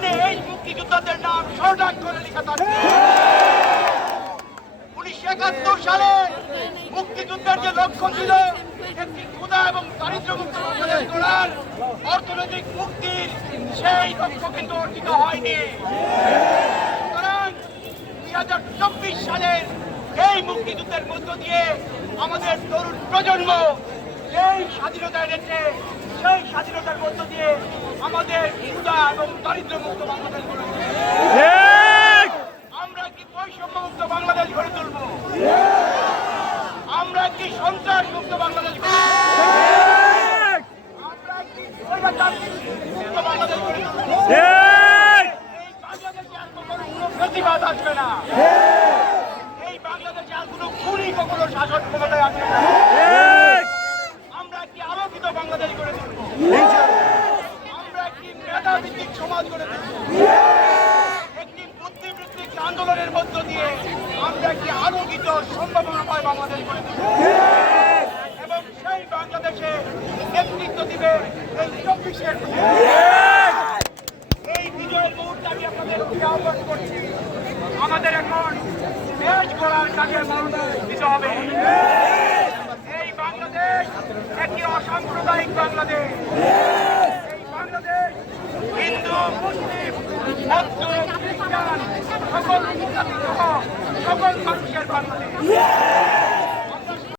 যেখানে এই মুক্তিযোদ্ধাদের নাম স্মরণ করে লেখা থাকবে। 1971 সালে মুক্তিযুদ্ধের যে লক্ষ্য ছিল একটি ক্ষুধা এবং দারিদ্র্যমুক্ত বাংলাদেশ গড়ার, অর্থনৈতিক মুক্তির, সেই লক্ষ্য কিন্তু অর্জিত হয়নি। সুতরাং 2024 সালের এই মুক্তিযুদ্ধের মধ্য দিয়ে আমাদের তরুণ প্রজন্ম এই স্বাধীনতা এনেছে, সেই স্বাধীনতার মধ্য দিয়ে আমাদের ক্ষুধা এবং দারিদ্র্যমুক্ত বাংলাদেশ গড়ে তুলবে। আমরা কি বৈষম্যমুক্ত বাংলাদেশ গড়ে তুলব? আমরা কি সন্ত্রাস মুক্ত বাংলাদেশ গড়ে তুলব? আমরা কি মুক্ত বাংলাদেশ গড়ে তুলব? এই বাংলাদেশে আর কখনো কোনো প্রতিবাদ আসবে না। এই বাংলাদেশে আর কোনো খুনি কখনো শাসন ক্ষমতায় আসবে না। আমরা কি আলোকিত বাংলাদেশ গড়ে তুলব? আমরা কি মেধাভিত্তিক সমাজ গড়ে তুলব? একটি বুদ্ধিবৃত্তিক আন্দোলনের মধ্য দিয়ে আমরা কি আলোকিত সম্ভাবনাময় বাংলাদেশ গড়ে তুলব? এবং সেই বাংলাদেশে নেতৃত্ব দিবে এই 24-এর এই বিজয়ের মুহূর্তে আমি আপনাদের আহ্বান করছি। আমাদের এখন দেশ গড়ার কাজে মনোযোগ দিতে হবে। এই বাংলাদেশ একটি অসাম্প্রদায়িক বাংলাদেশ।